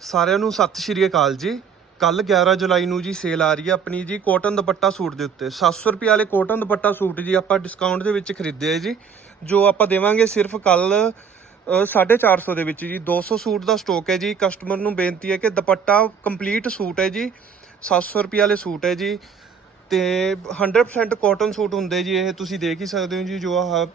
ਸਾਰਿਆਂ ਨੂੰ ਸਤਿ ਸ਼੍ਰੀ ਅਕਾਲ ਜੀ। ਕੱਲ 11 ਜੁਲਾਈ ਨੂੰ ਜੀ ਸੇਲ ਆ ਰਹੀ ਹੈ ਆਪਣੀ ਜੀ ਕੋਟਨ ਦੁਪੱਟਾ ਸੂਟ ਦੇ ਉੱਤੇ। 700 ਰੁਪਏ ਵਾਲੇ ਕੋਟਨ ਦੁਪੱਟਾ ਸੂਟ ਜੀ ਆਪਾਂ ਡਿਸਕਾਊਂਟ ਦੇ ਵਿੱਚ ਖਰੀਦੇ ਆ ਜੀ। ਜੋ ਆਪਾਂ ਦੇਵਾਂਗੇ ਸਿਰਫ ਕੱਲ 450 ਦੇ ਵਿੱਚ ਜੀ। 200 ਸੂਟ ਦਾ ਸਟਾਕ ਹੈ ਜੀ। ਕਸਟਮਰ ਨੂੰ ਬੇਨਤੀ ਹੈ ਕਿ ਦੁਪੱਟਾ ਕੰਪਲੀਟ ਸੂਟ ਹੈ ਜੀ। 700 ਰੁਪਏ ਵਾਲੇ ਸੂਟ ਹੈ ਜੀ। ਤੇ 100% ਕਾਟਨ ਸੂਟ ਹੁੰਦੇ ਜੀ। ਇਹ ਤੁਸੀਂ ਦੇਖ ਹੀ ਸਕਦੇ ਹੋ ਜੀ ਜੋ ਆਹ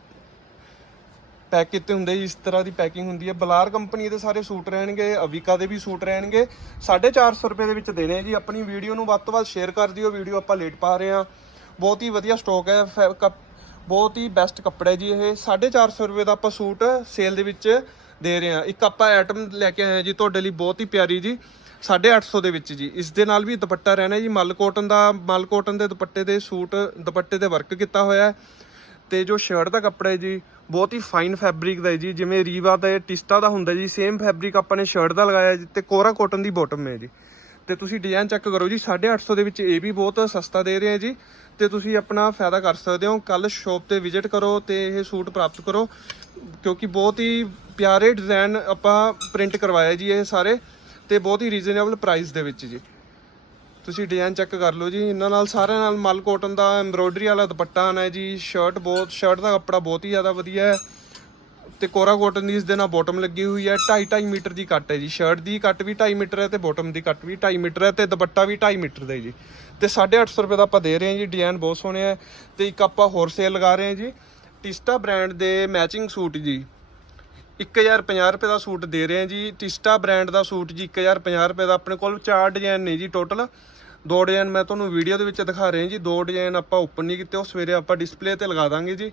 ਪੈਕ ਕੀਤੇ ਹੁੰਦੇ ਜੀ, ਇਸ ਤਰ੍ਹਾਂ ਦੀ ਪੈਕਿੰਗ ਹੁੰਦੀ ਹੈ। ਬਲਾਰ ਕੰਪਨੀ ਦੇ ਸਾਰੇ ਸੂਟ ਰਹਿਣਗੇ ਅਵਿਕਾ ਦੇ ਵੀ ਸੂਟ ਰਹਿਣਗੇ। 450 ਰੁਪਏ ਦੇ ਵਿੱਚ ਦੇਣੇ ਆ ਜੀ। ਆਪਣੀ ਵੀਡੀਓ ਨੂੰ ਵੱਧ ਤੋਂ ਵੱਧ ਸ਼ੇਅਰ ਕਰ ਦਿਓ। ਵੀਡੀਓ ਆਪਾਂ ਲੇਟ ਪਾ ਰਹੇ ਹਾਂ। ਬਹੁਤ ਹੀ ਵਧੀਆ ਸਟਾਕ ਹੈ। ਫੈ- ਕੱਪ- ਬਹੁਤ ਹੀ ਬੈਸਟ ਕੱਪੜਾ ਜੀ ਇਹ। 450 ਰੁਪਏ ਦਾ ਆਪਾਂ ਸੂਟ ਸੇਲ ਦੇ ਵਿੱਚ ਦੇ ਰਹੇ ਹਾਂ। ਇੱਕ ਆਪਾਂ ਆਈਟਮ ਲੈ ਕੇ ਆਏ ਹਾਂ ਜੀ ਤੁਹਾਡੇ ਲਈ ਬਹੁਤ ਹੀ ਪਿਆਰੀ ਜੀ। 850 ਦੇ ਵਿੱਚ ਜੀ। ਇਸ ਦੇ ਨਾਲ ਵੀ ਦੁਪੱਟਾ ਰਹਿਣਾ ਜੀ। ਮਲ ਕੋਟਨ ਦਾ ਮਲ ਕੋਟਨ ਦੇ ਦੁਪੱਟੇ ਦੇ ਸੂਟ ਦੁਪੱਟੇ ਦੇ ਵਰਕ ਕੀਤਾ ਹੋਇਆ ਹੈ। ਤੇ ਜੋ ਸ਼ਰਟ ਦਾ ਕੱਪੜਾ ਹੈ ਜੀ, ਬਹੁਤ ਹੀ ਫਾਈਨ ਫੈਬਰਿਕ ਦਾ ਹੈ ਜੀ, ਜਿਵੇਂ ਰੀਵਾ ਦਾ ਟਿਸਟਾ ਦਾ ਹੁੰਦਾ ਜੀ ਸੇਮ ਫੈਬਰਿਕ ਆਪਾਂ ਨੇ ਸ਼ਰਟ ਦਾ ਲਗਾਇਆ ਜੀ, ਤੇ ਕੋਰਾ ਕਾਟਨ ਦੀ ਬਾਟਮ ਹੈ ਜੀ। ਤੇ ਤੁਸੀਂ ਡਿਜ਼ਾਈਨ ਚੈੱਕ ਕਰੋ ਜੀ 850 ਦੇ ਵਿੱਚ ਇਹ ਵੀ ਬਹੁਤ ਸਸਤਾ ਦੇ ਰਹੇ ਆ ਜੀ, ਤੇ ਤੁਸੀਂ ਆਪਣਾ ਫਾਇਦਾ ਕਰ ਸਕਦੇ ਹੋ। ਕੱਲ ਸ਼ਾਪ ਤੇ ਵਿਜ਼ਿਟ ਕਰੋ ਤੇ ਇਹ ਸੂਟ ਪ੍ਰਾਪਤ ਕਰੋ, ਕਿਉਂਕਿ ਬਹੁਤ ਹੀ ਪਿਆਰੇ ਡਿਜ਼ਾਈਨ ਆਪਾਂ ਪ੍ਰਿੰਟ ਕਰਵਾਇਆ ਜੀ ਇਹ ਸਾਰੇ, ਤੇ ਬਹੁਤ ਹੀ ਰੀਜ਼ਨੇਬਲ ਪ੍ਰਾਈਸ ਦੇ ਵਿੱਚ ਜੀ। ਤੁਸੀਂ ਡਿਜ਼ਾਈਨ ਚੈੱਕ ਕਰ ਲਓ ਜੀ, ਇਹਨਾਂ ਨਾਲ ਸਾਰਿਆਂ ਨਾਲ ਮਲ ਕੋਟਨ ਦਾ ਐਮਬ੍ਰੋਇਡਰੀ ਵਾਲਾ ਦੁਪੱਟਾ ਆਣਾ ਹੈ ਜੀ ਸ਼ਰਟ ਬਹੁਤ ਸ਼ਰਟ ਦਾ ਕੱਪੜਾ ਬਹੁਤ ਹੀ ਜ਼ਿਆਦਾ ਵਧੀਆ ਹੈ। ਤੇ ਕੋਰਾ ਕੋਟਨ ਦੀ ਇਸ ਦੇ ਨਾਲ ਬਾਟਮ ਲੱਗੀ ਹੋਈ ਹੈ 2.5 2.5 ਮੀਟਰ ਦੀ ਕੱਟ ਹੈ ਜੀ। ਸ਼ਰਟ ਦੀ ਕੱਟ ਵੀ 2.5 ਮੀਟਰ ਹੈ ਤੇ ਬਾਟਮ ਦੀ ਕੱਟ ਵੀ 2.5 ਮੀਟਰ ਹੈ ਤੇ ਦੁਪੱਟਾ ਵੀ 2.5 ਮੀਟਰ ਦਾ ਹੈ ਜੀ। ਤੇ 850 ਰੁਪਏ ਦਾ ਆਪਾਂ ਦੇ ਰਹੇ ਹਾਂ ਜੀ ਡਿਜ਼ਾਈਨ ਬਹੁਤ ਸੋਹਣੇ ਹੈ। ਤੇ ਇੱਕ ਆਪਾਂ ਹੋਰ ਸੇਲ ਲਗਾ ਰਹੇ ਹਾਂ ਜੀ ਟਿਸਟਾ ਬ੍ਰਾਂਡ ਦੇ ਮੈਚਿੰਗ ਸੂਟ ਜੀ। 1050 ਰੁਪਏ ਦਾ ਸੂਟ ਦੇ ਰਹੇ ਹਾਂ ਜੀ। ਟਿਸਟਾ ਬ੍ਰਾਂਡ ਦਾ ਸੂਟ ਜੀ 1050 ਰੁਪਏ ਦਾ। ਆਪਣੇ ਕੋਲ ਚਾਰ ਡਿਜ਼ਾਈਨ ਨੇ ਜੀ ਟੋਟਲ ਦੋ ਡਿਜ਼ਾਈਨ ਮੈਂ ਤੁਹਾਨੂੰ ਵੀਡੀਓ ਦੇ ਵਿੱਚ ਦਿਖਾ ਰਿਹਾ ਜੀ। ਦੋ ਡਿਜ਼ਾਈਨ ਆਪਾਂ ਓਪਨ ਨਹੀਂ ਕੀਤੇ, ਉਹ ਸਵੇਰੇ ਆਪਾਂ ਡਿਸਪਲੇ ਤੇ ਲਗਾ ਦਾਂਗੇ ਜੀ।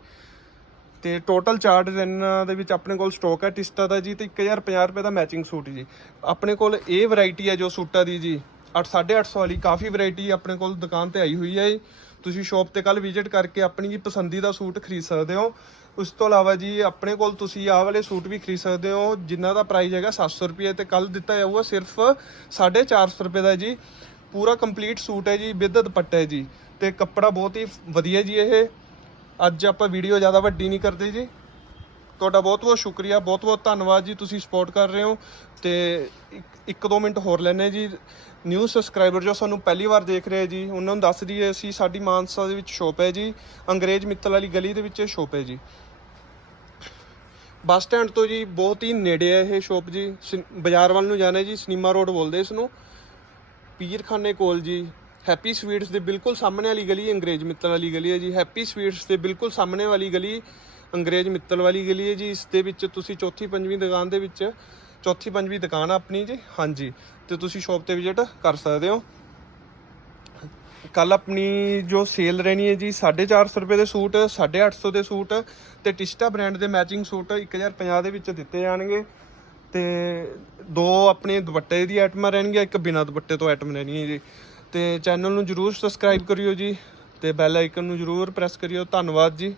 ਤੇ ਟੋਟਲ ਚਾਰ ਡਿਜ਼ਾਈਨਾਂ ਦੇ ਵਿੱਚ ਆਪਣੇ ਕੋਲ ਸਟਾਕ ਹੈ ਟਿਸਟਾ ਦਾ ਜੀ ਤੇ 1050 ਰੁਪਏ ਦਾ ਮੈਚਿੰਗ ਸੂਟ ਜੀ। ਆਪਣੇ ਕੋਲ ਇਹ ਵੈਰਾਈਟੀ ਹੈ ਜੋ ਸੂਟਾਂ ਦੀ ਜੀ। 850 ਵਾਲੀ ਕਾਫੀ ਵੈਰਾਈਟੀ ਆਪਣੇ ਕੋਲ ਦੁਕਾਨ ਤੇ ਆਈ ਹੋਈ ਹੈ ਜੀ। ਤੁਸੀਂ ਸ਼ਾਪ ਤੇ ਕੱਲ ਵਿਜ਼ਿਟ ਕਰਕੇ ਆਪਣੀ ਜੀ ਪਸੰਦੀਦਾ ਸੂਟ ਖਰੀਦ ਸਕਦੇ ਹੋ। ਉਸ ਤੋਂ ਇਲਾਵਾ ਜੀ ਆਪਣੇ ਕੋਲ ਤੁਸੀਂ ਆਹ ਵਾਲੇ ਸੂਟ ਵੀ ਖਰੀਦ ਸਕਦੇ ਹੋ, ਜਿਨ੍ਹਾਂ ਦਾ ਪ੍ਰਾਈਸ ਹੈਗਾ 700 ਰੁਪਏ ਤੇ ਕੱਲ ਦਿੱਤਾ ਜਾਊਗਾ ਸਿਰਫ 450 ਰੁਪਏ ਦਾ ਜੀ। ਪੂਰਾ ਕੰਪਲੀਟ ਸੂਟ ਹੈ ਜੀ, ਵਿਦ ਦੁਪੱਟਾ ਹੈ ਜੀ ਤੇ ਕੱਪੜਾ ਬਹੁਤ ਹੀ ਵਧੀਆ ਜੀ ਇਹ। ਅੱਜ ਆਪਾਂ ਵੀਡੀਓ ਜ਼ਿਆਦਾ ਵੱਡੀ ਨਹੀਂ ਕਰਦੇ ਜੀ। ਤੁਹਾਡਾ ਬਹੁਤ ਬਹੁਤ ਸ਼ੁਕਰੀਆ, ਬਹੁਤ ਬਹੁਤ ਧੰਨਵਾਦ ਜੀ, ਤੁਸੀਂ ਸਪੋਰਟ ਕਰ ਰਹੇ ਹੋ ਤੇ ਇੱਕ- ਇੱਕ ਦੋ ਮਿੰਟ ਹੋਰ ਲੈਣੇ ਜੀ। ਨਿਊ ਸਬਸਕ੍ਰਾਈਬਰ ਜੋ ਸਾਨੂੰ ਪਹਿਲੀ ਵਾਰ ਦੇਖ ਰਹੇ ਜੀ, ਉਹਨਾਂ ਨੂੰ ਦੱਸ ਦਈਏ, ਅਸੀਂ ਸਾਡੀ ਮਾਨਸਾ ਦੇ ਵਿੱਚ ਸ਼ੋਪ ਹੈ ਜੀ, ਅੰਗਰੇਜ਼ ਮਿੱਤਲ ਵਾਲੀ ਗਲੀ ਦੇ ਵਿੱਚ ਇਹ ਸ਼ੋਪ ਹੈ ਜੀ। ਬੱਸ ਸਟੈਂਡ ਤੋਂ ਜੀ ਬਹੁਤ ਹੀ ਨੇੜੇ ਹੈ ਇਹ ਸ਼ੋਪ ਜੀ ਸਿ- ਬਾਜ਼ਾਰ ਵੱਲ ਨੂੰ ਜਾਣਾ ਜੀ, ਸਿਨੇਮਾ ਰੋਡ ਬੋਲਦੇ ਇਸ ਨੂੰ ਪੀਰਖਾਨੇ ਕੋਲ ਜੀ ਹੈਪੀ ਸਵੀਟਸ ਦੇ ਬਿਲਕੁਲ ਸਾਹਮਣੇ ਵਾਲੀ ਗਲੀ, ਅੰਗਰੇਜ਼ ਮਿੱਤਲ ਵਾਲੀ ਗਲੀ ਹੈ ਜੀ। ਹੈਪੀ ਸਵੀਟਸ ਦੇ ਬਿਲਕੁਲ ਸਾਹਮਣੇ ਵਾਲੀ ਗਲੀ ਅੰਗਰੇਜ਼ ਮਿੱਤਲ ਵਾਲੀ ਗਲੀ ਹੈ ਜੀ, ਇਸ ਦੇ ਵਿੱਚ ਤੁਸੀਂ ਚੌਥੀ, ਪੰਜਵੀਂ ਦੁਕਾਨ ਦੇ ਵਿੱਚ, ਚੌਥੀ, ਪੰਜਵੀਂ ਦੁਕਾਨ ਆ ਆਪਣੀ ਜੀ, ਹਾਂਜੀ। ਤੇ ਤੁਸੀਂ ਸ਼ਾਪ ਤੇ ਵਿਜ਼ਿਟ ਕਰ ਸਕਦੇ ਹੋ। ਕੱਲ ਆਪਣੀ ਜੋ ਸੇਲ ਰਹਿਣੀ ਹੈ ਜੀ 450 ਰੁਪਏ ਦੇ ਸੂਟ 850 ਦੇ ਸੂਟ ਤੇ ਟਿਸਟਾ ਬ੍ਰਾਂਡ ਦੇ ਮੈਚਿੰਗ ਸੂਟ 1050 ਦੇ ਵਿੱਚ ਦਿੱਤੇ ਜਾਣਗੇ। ਤੇ ਦੋ ਆਪਣੇ ਦੁਪੱਟੇ ਦੀ ਆਈਟਮਾਂ ਰਹਿਣਗੀਆਂ ਇੱਕ ਬਿਨਾ ਦੁਪੱਟੇ ਤੋਂ ਆਈਟਮ ਰਹਿਣੀ ਹੈ ਜੀ। ਤੇ ਚੈਨਲ ਨੂੰ ਜਰੂਰ ਸਬਸਕ੍ਰਾਈਬ ਕਰਿਓ ਜੀ ਤੇ ਬੈਲ ਆਈਕਨ ਨੂੰ ਜਰੂਰ ਪ੍ਰੈਸ ਕਰਿਓ। ਧੰਨਵਾਦ ਜੀ।